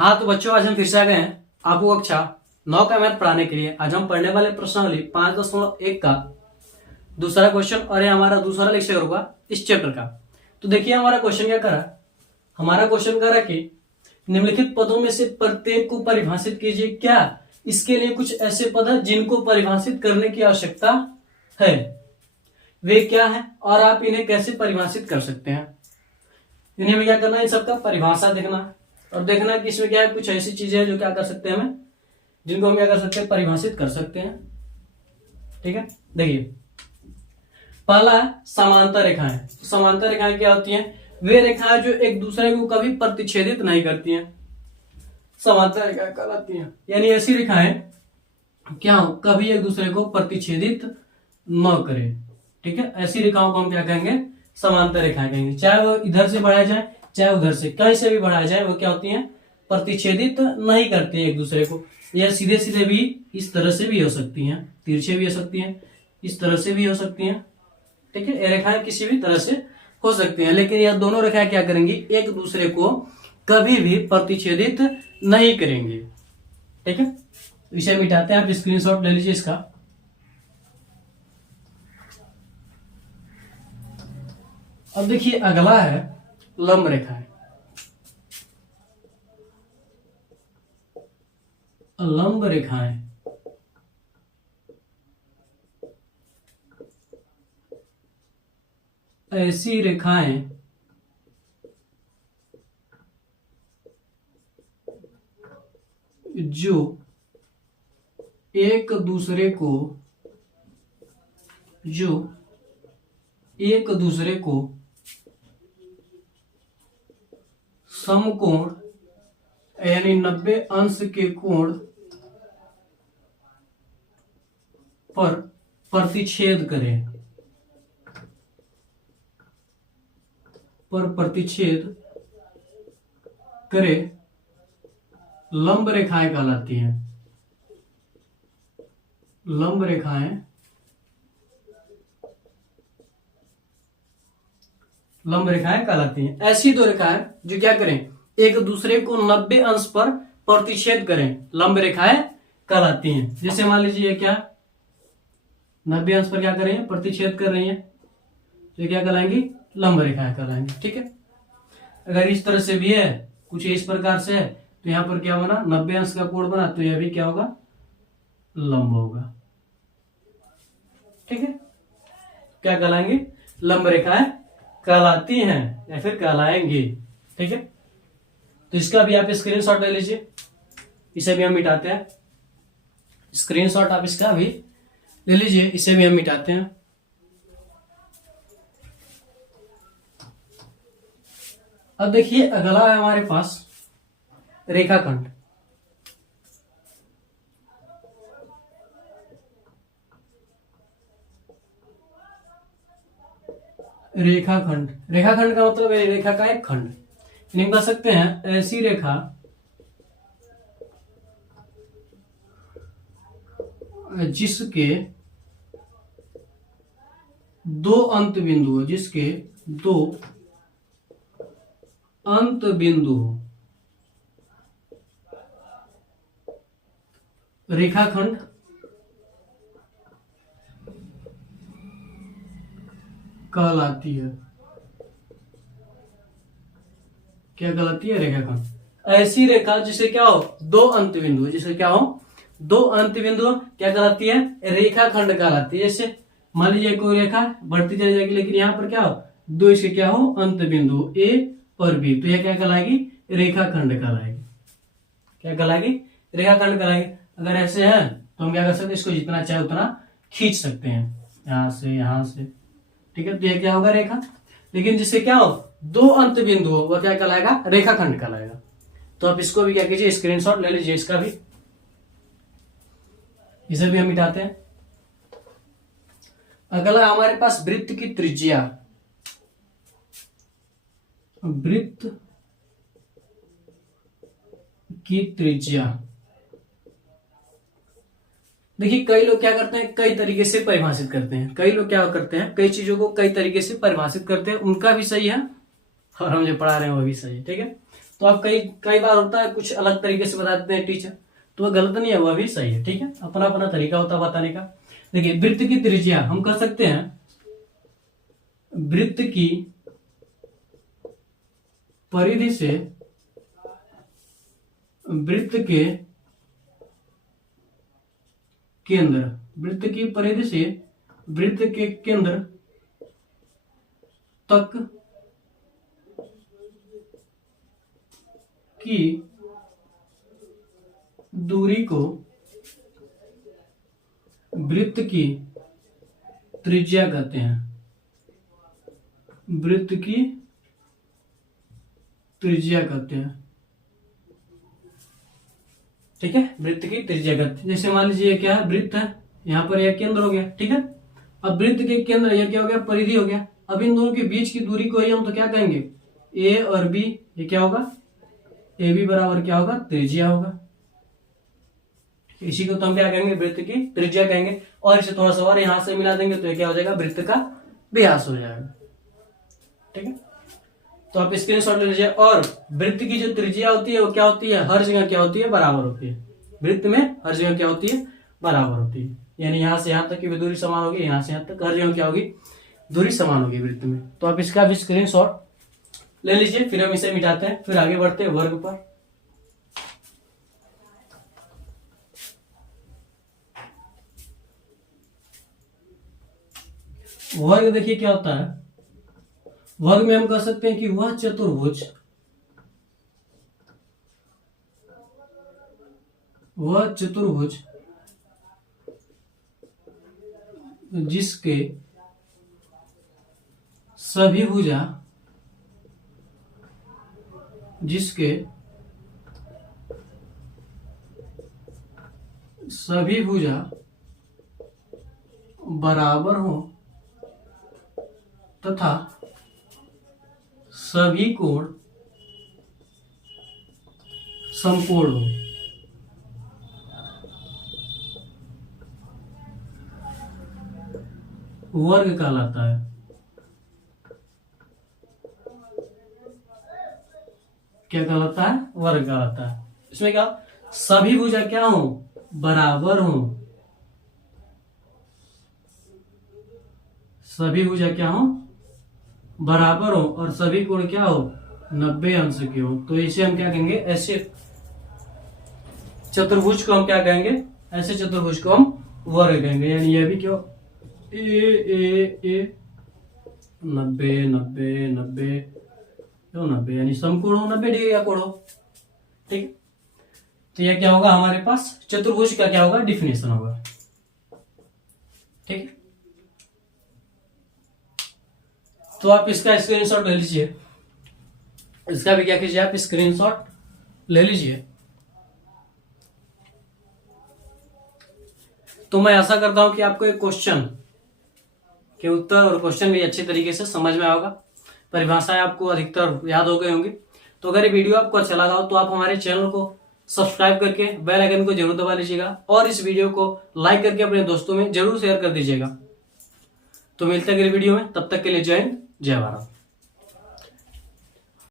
हाँ तो बच्चों, आज हम फिर से आ गए हैं आपको कक्षा 9 का मैथ पढ़ाने के लिए। आज हम पढ़ने वाले प्रश्नावली 5.1 का दूसरा क्वेश्चन और ये हमारा दूसरा लेक्चर होगा इस चैप्टर का। तो देखिए हमारा क्वेश्चन क्या करा। हमारा क्वेश्चन करा कि निम्नलिखित पदों में से प्रत्येक को परिभाषित कीजिए। क्या इसके लिए कुछ ऐसे पद हैं जिनको परिभाषित करने की आवश्यकता है, वे क्या है और आप इन्हें कैसे परिभाषित कर सकते हैं। इन्हें हमें क्या करना है, इन सबका परिभाषा देखना और देखना कि इसमें क्या है, कुछ ऐसी चीजें हैं जो क्या कर सकते हैं हमें, जिनको हम क्या कर सकते हैं, परिभाषित कर सकते हैं। ठीक है, देखिए पहला है समांतर रेखाएं। समांतर रेखाएं क्या होती हैं? वे रेखाएं जो एक दूसरे को कभी प्रतिच्छेदित नहीं करती हैं, समांतर रेखाएं कहलाती हैं। यानी ऐसी रेखाएं क्या हो, कभी एक दूसरे को प्रतिच्छेदित न करें। ठीक है, ऐसी रेखाओं को हम क्या कहेंगे, समांतर रेखाएं कहेंगे। चाहे वो इधर से बढ़ाया जाए चाहे उधर से, कहीं से भी बढ़ाया जाए, वो क्या होती हैं, प्रतिच्छेदित नहीं करती हैं एक दूसरे को। या सीधे सीधे भी इस तरह से भी हो सकती हैं, तिरछे भी हो सकती हैं, इस तरह से भी हो सकती हैं। ठीक है, ये रेखाएं किसी भी तरह से हो सकती हैं, लेकिन यह दोनों रेखाएं क्या करेंगी, एक दूसरे को कभी भी प्रतिच्छेदित नहीं करेंगे। ठीक है, इसे मिटाते हैं। आप स्क्रीनशॉट ले लीजिए इसका। अब देखिए अगला है लंब रेखाएं। लंब रेखाएं ऐसी रेखाएं जो एक दूसरे को समकोण यानी 90 अंश के कोण पर प्रतिच्छेद करें, लंब रेखाएं कहलाती हैं। लंब रेखाएं कहलाती हैं। ऐसी दो रेखाएं जो क्या करें, एक दूसरे को 90 अंश पर प्रतिच्छेद करें, लंब रेखाएं कहलाती हैं। जैसे मान लीजिए क्या 90 अंश पर क्या कर रही है, प्रतिच्छेद कर रही है, तो क्या कहलाएंगी, लंब रेखाएं कहलाएंगी। ठीक है, अगर इस तरह से भी है, कुछ इस प्रकार से है, तो यहां पर क्या बना, 90 अंश का कोण बना, तो यह भी क्या होगा, लंब होगा। ठीक है, क्या कहलाएंगे, लंब रेखाएं कहलाती हैं या फिर कहलाएंगी। ठीक है, तो इसका भी आप स्क्रीनशॉट ले लीजिए। इसे भी हम मिटाते हैं। स्क्रीनशॉट आप इसका भी ले लीजिए, इसे भी हम मिटाते हैं। अब देखिए अगला है हमारे पास रेखाखंड। रेखाखंड का मतलब है रेखा का एक खंड। यानी कह सकते हैं ऐसी रेखा जिसके दो अंत बिंदु रेखाखंड कहलाती है। क्या कहलाती है, रेखाखंड। ऐसी रेखा जिसे क्या हो, दो अंत बिंदु, जिसे क्या हो, दो अंत बिंदु क्या कहलाती है, रेखाखंड कहलाती है। जैसे मान लीजिए कोई रेखा बढ़ती चली जाएगी, लेकिन यहाँ पर क्या हो, दो इसके क्या हो, अंत बिंदु ए और बी, तो यह क्या कहलाएगी, रेखाखंड कहलाएगी। क्या कहलाएगी, रेखाखंड कहलाएगी। अगर ऐसे है तो हम क्या कर सकते हैं, इसको जितना चाहे उतना खींच सकते हैं, यहां से। ठीक है, तो यह क्या होगा, रेखा। लेकिन जिससे क्या हो, दो अंत बिंदु हो, वह क्या कहलाएगा, रेखाखंड कहलाएगा। तो आप इसको भी क्या कीजिए, स्क्रीनशॉट ले लीजिए इसका भी। इसे भी हम मिटाते हैं। अगला हमारे पास वृत्त की त्रिज्या। वृत्त की त्रिज्या देखिए कई लोग क्या करते हैं, कई तरीके से परिभाषित करते हैं। कई लोग क्या करते हैं, कई चीजों को कई तरीके से परिभाषित करते हैं, उनका भी सही है और हम जो पढ़ा रहे हैं वो भी सही है। ठीक है, तो आप कई कई बार होता है कुछ अलग तरीके से बता देते हैं टीचर, तो वह गलत नहीं है, वह भी सही है। ठीक है, अपना अपना तरीका होता है बताने का। देखिए वृत्त की त्रिज्या हम कर सकते हैं, वृत्त की परिधि से वृत्त के केंद्र, वृत्त की परिधि से वृत्त के केंद्र तक की दूरी को वृत्त की त्रिज्या कहते हैं, वृत्त की त्रिज्या कहते हैं। ठीक है, वृत्त की त्रिज्या कहते हैं। जैसे मान लीजिए क्या है, वृत्त है, यहाँ पर यह केंद्र हो गया। ठीक है, अब वृत्त के केंद्र यह क्या हो गया, परिधि हो गया। अब इन दोनों के बीच की दूरी को ही हम तो क्या कहेंगे, ए और बी, ये क्या होगा, ए बी बराबर क्या होगा, त्रिज्या होगा। इसी को तो हम क्या कहेंगे, वृत्त की त्रिज्या कहेंगे। और इसे थोड़ा सा और यहां से मिला देंगे तो ये क्या हो जाएगा, वृत्त का व्यास हो जाएगा। ठीक है, तो आप स्क्रीनशॉट ले लीजिए। और वृत्त की जो त्रिज्या होती है वो क्या होती है, हर जगह क्या होती है, बराबर होती है। वृत्त में हर जगह क्या होती है, बराबर होती है। यानी यहां से यहां तक की भी दूरी समान होगी, यहां से यहां तक हर जगह क्या होगी, दूरी समान होगी वृत्त में। तो आप इसका भी स्क्रीनशॉट ले लीजिए, फिर हम इसे मिटाते हैं, फिर आगे बढ़ते हैं वर्ग पर। वर्ग देखिए क्या होता है, वर्ग में हम कह सकते हैं कि वह चतुर्भुज, वह चतुर्भुज जिसके सभी भुजा, जिसके सभी भुजा बराबर हो तथा सभी कोण समकोण हो। वर्ग कहलाता है। क्या कहलाता है, वर्ग कहलाता है। इसमें क्या, सभी भुजा क्या हो, बराबर हो, सभी भुजा क्या हो, बराबर हो, और सभी कोण क्या हो, 90 अंश के हो। तो इसे हम क्या कहेंगे, ऐसे चतुर्भुज को हम क्या कहेंगे, ऐसे चतुर्भुज को हम वर्ग कहेंगे। यानी यह भी क्यों, ए ए ए 90 90 90 90, यानी समकोण हो, 90 डिग्री का कोण हो। ठीक, तो यह क्या होगा, हमारे पास चतुर्भुज का क्या होगा, डिफिनेशन होगा। ठीक है, तो आप इसका स्क्रीनशॉट ले लीजिए, इसका भी क्या कीजिए, आप स्क्रीनशॉट ले लीजिए। तो मैं आशा करता हूं कि आपको एक क्वेश्चन के उत्तर और क्वेश्चन भी अच्छे तरीके से समझ में आएगा, परिभाषाएं आपको अधिकतर याद हो गई होंगी। तो अगर ये वीडियो आपको अच्छा लगा हो तो आप हमारे चैनल को सब्सक्राइब करके बेल आइकन को जरूर दबा लीजिएगा, और इस वीडियो को लाइक करके अपने दोस्तों में जरूर शेयर कर दीजिएगा। तो मिलते हैं अगले वीडियो में, तब तक के लिए जय हिंद, जय भारत।